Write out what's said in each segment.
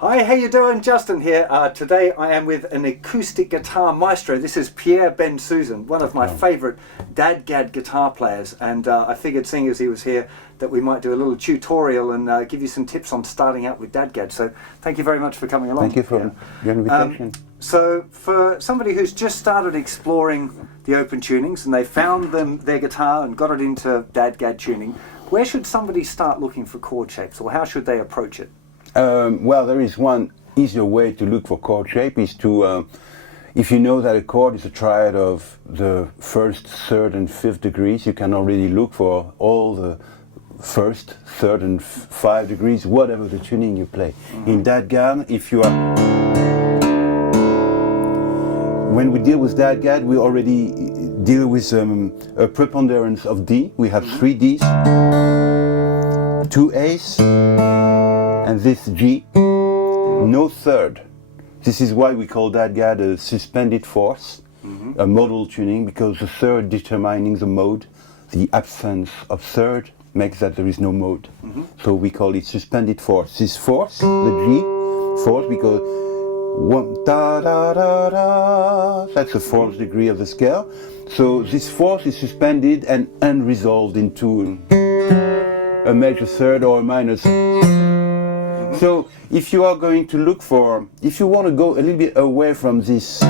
Hi, how you doing? Justin here. Today I am with an acoustic guitar maestro. This is Pierre Bensusan, one of my favourite DADGAD guitar players, and I figured, seeing as he was here, that we might do a little tutorial and give you some tips on starting out with DADGAD. So thank you very much for coming along. Thank you for your invitation. So for somebody who's just started exploring the open tunings and they found their guitar and got it into DADGAD tuning, where should somebody start looking for chord shapes, or how should they approach it? Well, there is one easier way to look for chord shape, is to, if you know that a chord is a triad of the first, third and fifth degrees, you can already look for all the first, third and 5 degrees, whatever the tuning you play. In DADGAD, if you are... When we deal with DADGAD, we already deal with a preponderance of D. We have 3 Ds, 2 A's, and this G, no third. This is why we call DADGAD a suspended fourth, a modal tuning, because the third determining the mode, the absence of third makes that there is no mode. So we call it suspended fourth. This fourth, the G, fourth, because one da da da da, that's the fourth degree of the scale. So this fourth is suspended and unresolved into a major third or a minor third. So if you are going to look for, if you want to go a little bit away from this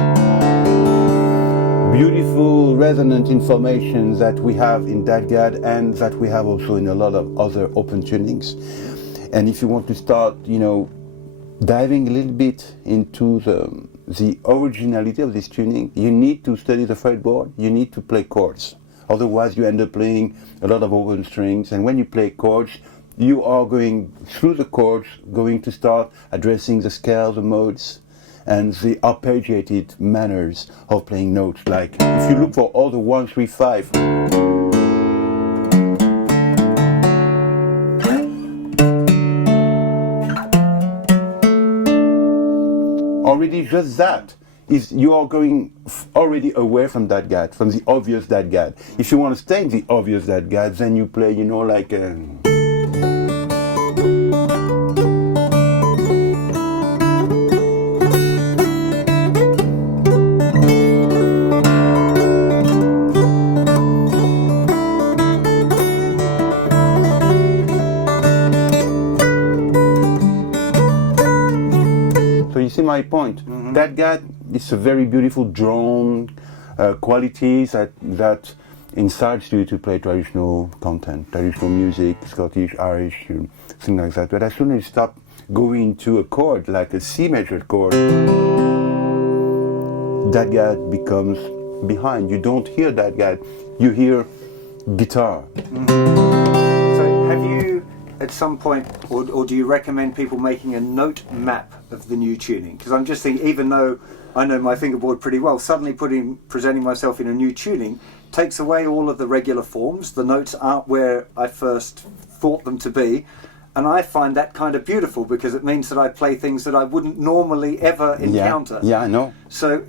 beautiful resonant information that we have in DADGAD and that we have also in a lot of other open tunings, and if you want to start, you know, diving a little bit into the originality of this tuning, you need to study the fretboard, you need to play chords. Otherwise you end up playing a lot of open strings, and when you play chords, you are going through the chords, going to start addressing the scales, the modes, and the arpeggiated manners of playing notes. Like if you look for all the 1, 3, 5, already just that is, you are going already away from DADGAD, from the obvious DADGAD. If you want to stay in the obvious DADGAD, then you play, you know, like so you see my point. DADGAD is a very beautiful drone qualities that incites you to play traditional content, traditional music, Scottish, Irish, things like that. But as soon as you stop going into a chord, like a C major chord, DADGAD becomes behind. You don't hear DADGAD, you hear guitar. So have you, at some point, or do you recommend people making a note map of the new tuning? Because I'm just thinking, even though I know my fingerboard pretty well, suddenly presenting myself in a new tuning takes away all of the regular forms. The notes aren't where I first thought them to be, and I find that kind of beautiful, because it means that I play things that I wouldn't normally ever encounter. Yeah, I know. So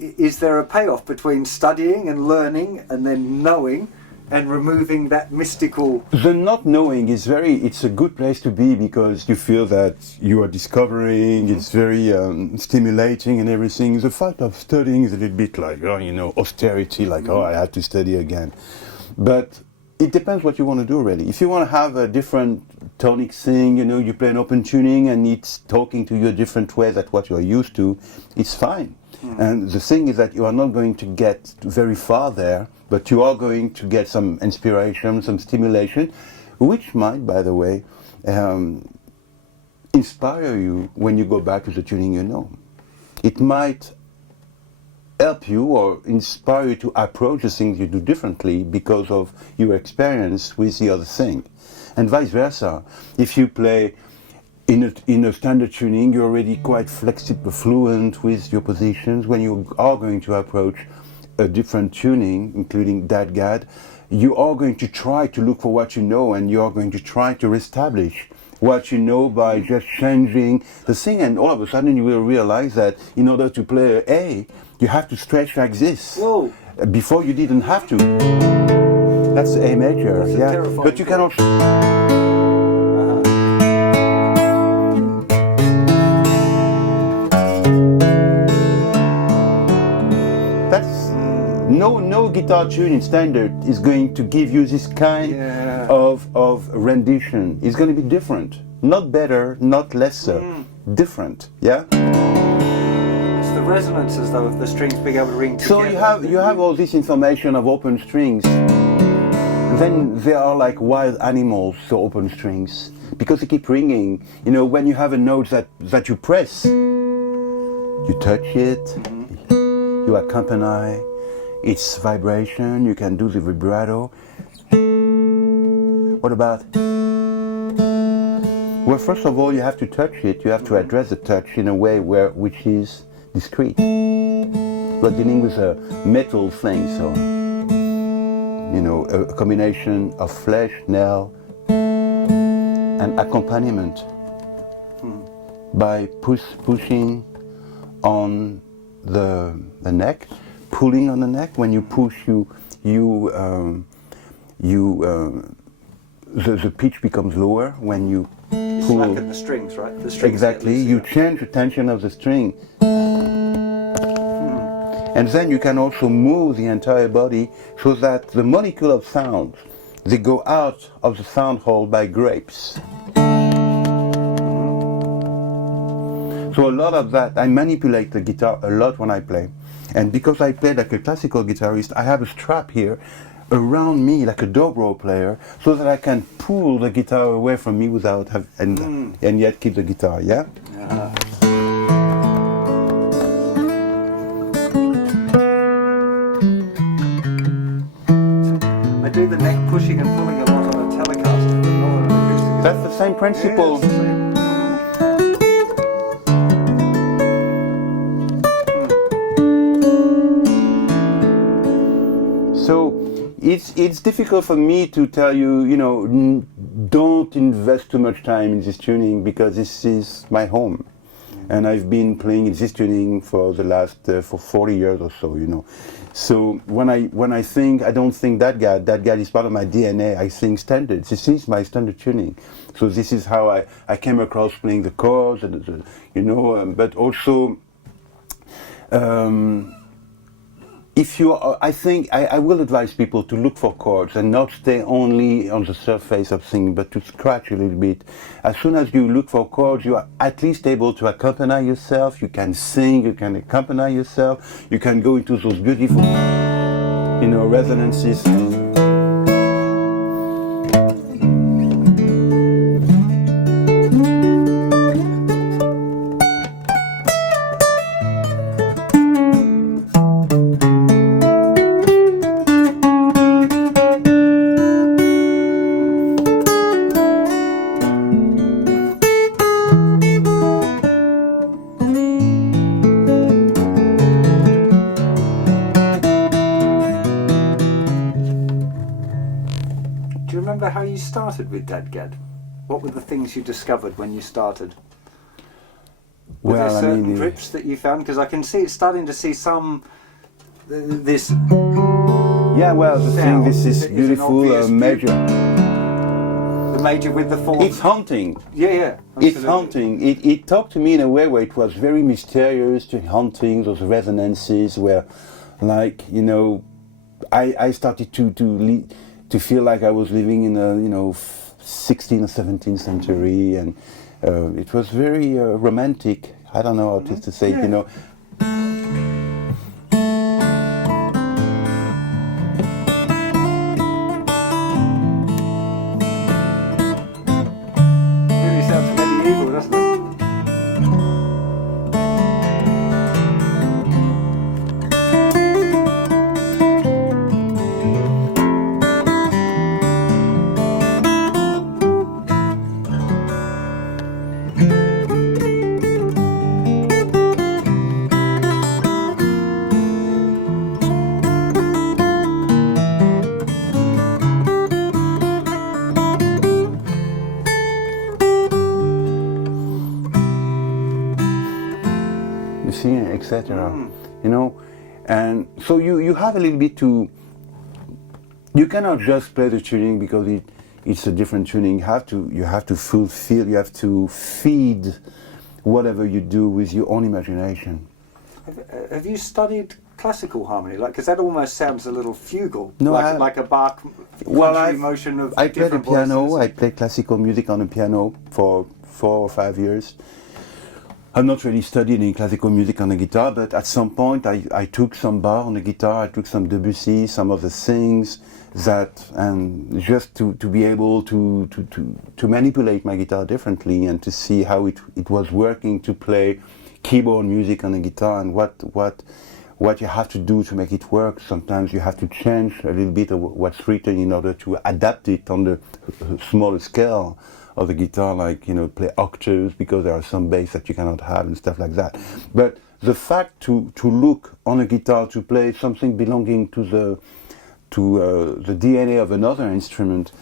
is there a payoff between studying and learning and then knowing and removing that mystical... The not knowing is it's a good place to be, because you feel that you are discovering, it's very stimulating and everything. The fact of studying is a little bit like, oh, you know, austerity, like, oh, I had to study again. But it depends what you want to do, really. If you want to have a different tonic thing, you know, you play an open tuning and it's talking to you a different way than what you are used to, it's fine. And the thing is that you are not going to get very far there, but you are going to get some inspiration, some stimulation, which might, by the way, inspire you when you go back to the tuning you know. It might help you or inspire you to approach the things you do differently because of your experience with the other thing. And vice versa. If you play in a standard tuning, you're already quite flexible, fluent with your positions. When you are going to approach a different tuning, including DADGAD, you are going to try to look for what you know, and you are going to try to reestablish what you know by just changing the thing, and all of a sudden you will realize that in order to play A, you have to stretch like this. Whoa. Before you didn't have to. That's the A major, yeah. But you cannot... no guitar tuning standard is going to give you this kind of rendition. It's going to be different. Not better, not lesser. Different, yeah? It's the resonances, though, of the strings being able to ring together. So you have all this information of open strings. Then they are like wild animals, so open strings, because they keep ringing. You know, when you have a note that you press, you touch it, you accompany its vibration, you can do the vibrato. What about? Well, first of all, you have to touch it, you have to address the touch in a way which is discreet. We're dealing with a metal thing, so, you know, a combination of flesh, nail, and accompaniment by pushing on the neck, pulling on the neck. When you push, the pitch becomes lower. When you pull, slacken the strings, right? The strings exactly. You change the tension of the string. And then you can also move the entire body so that the molecule of sound, they go out of the sound hole by grapes. So a lot of that, I manipulate the guitar a lot when I play. And because I play like a classical guitarist, I have a strap here around me like a dobro player so that I can pull the guitar away from me without and yet keep the guitar, yeah? I do the neck pushing and pulling a lot on a Telecaster, but not on an acoustic. That's the same principle. So it's difficult for me to tell you, you know, don't invest too much time in this tuning because this is my home. And I've been playing in this tuning for the last for 40 years or so, you know. So when I think, I don't think DADGAD is part of my DNA. I think standard. This is my standard tuning. So this is how I came across playing the chords, and you know. But also, if you, I think I will advise people to look for chords and not stay only on the surface of things, but to scratch a little bit. As soon as you look for chords, you are at least able to accompany yourself. You can sing, you can accompany yourself. You can go into those beautiful, you know, resonances. Do you remember how you started with DADGAD? What were the things you discovered when you started? Were there certain grips that you found? Because I can see it's starting to see some this. Yeah, well, the thing, this is beautiful major. The major with the fourth. It's haunting. Yeah. It's haunting. It talked to me in a way where it was very mysterious, to haunting, those resonances where, like, you know, I started to feel like I was living in a, you know, 16th or 17th century, and it was very romantic. I don't know how to say it, you know. Really sounds medieval, doesn't it? Etc. You know, and so you have a little bit to. You cannot just play the tuning because it's a different tuning. You have to fulfill. You have to feed whatever you do with your own imagination. Have you studied classical harmony? Like, because that almost sounds a little fugal, No, like a Bach Well, country motion of I played the different piano. voices. I played classical music on the piano for 4 or 5 years. I've not really studied any classical music on the guitar, but at some point I took some Bach on the guitar, I took some Debussy, some of the things that, and just to be able to manipulate my guitar differently and to see how it was working to play keyboard music on the guitar and what you have to do to make it work. Sometimes you have to change a little bit of what's written in order to adapt it on the smaller scale of the guitar, like, you know, play octaves because there are some bass that you cannot have and stuff like that. But the fact to look on a guitar to play something belonging to the DNA of another instrument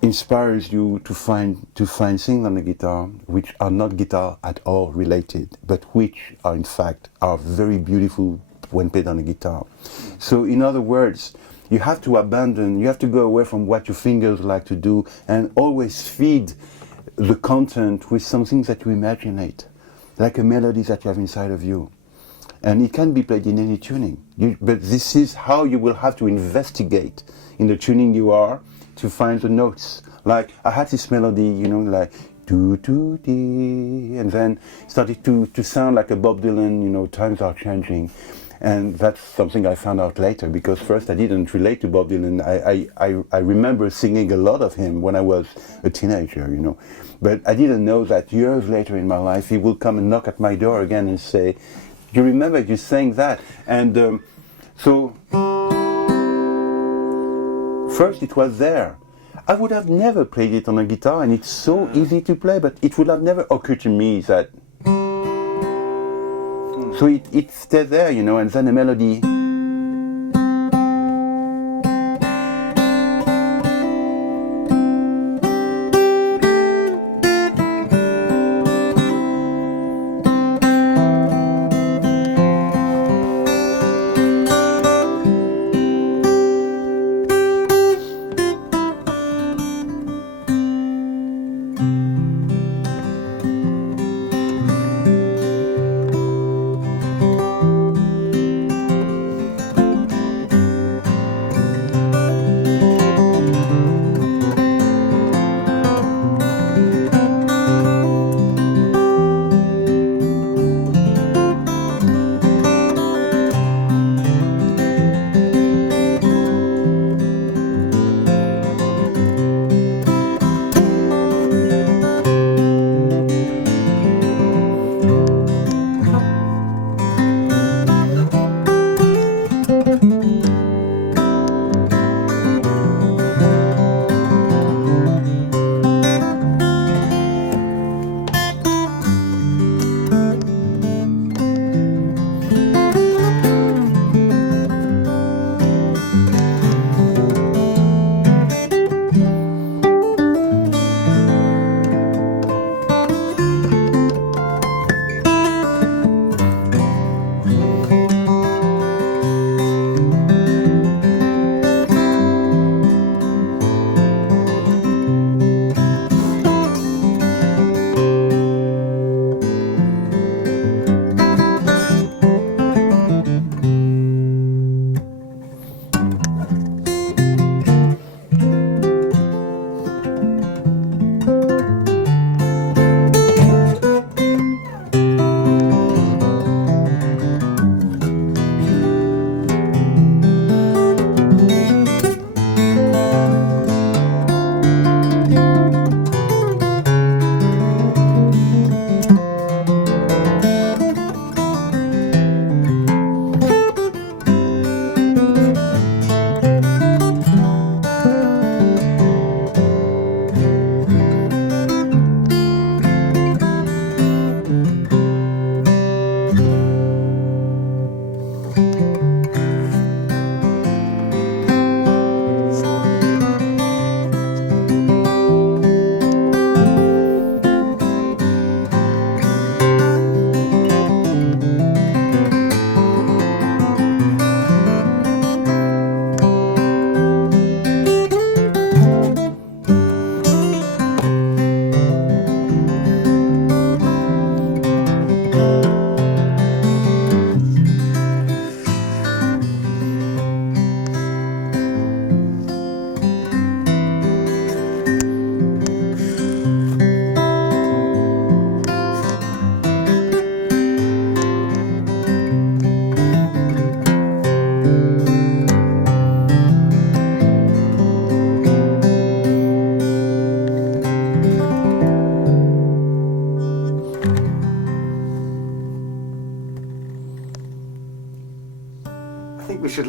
inspires you to find things on the guitar which are not guitar at all related, but which are in fact are very beautiful when played on a guitar. So in other words, you have to go away from what your fingers like to do and always feed the content with something that you imaginate, like a melody that you have inside of you. And it can be played in any tuning. But this is how you will have to investigate in the tuning you are to find the notes. Like, I had this melody, you know, like, do do dee, and then it started to sound like a Bob Dylan, you know, times are changing. And that's something I found out later, because first I didn't relate to Bob Dylan. I remember singing a lot of him when I was a teenager, you know. But I didn't know that years later in my life he would come and knock at my door again and say, you remember you sang that? And so first it was there. I would have never played it on a guitar, and it's so easy to play, but it would have never occurred to me that. So it stayed there, you know, and then a melody.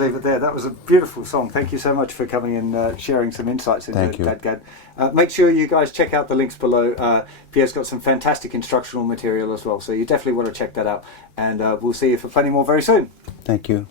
leave it there. That was a beautiful song. Thank you so much for coming and sharing some insights into Thank you. DADGAD. Make sure you guys check out the links below. Pierre's got some fantastic instructional material as well, so you definitely want to check that out. And we'll see you for plenty more very soon. Thank you.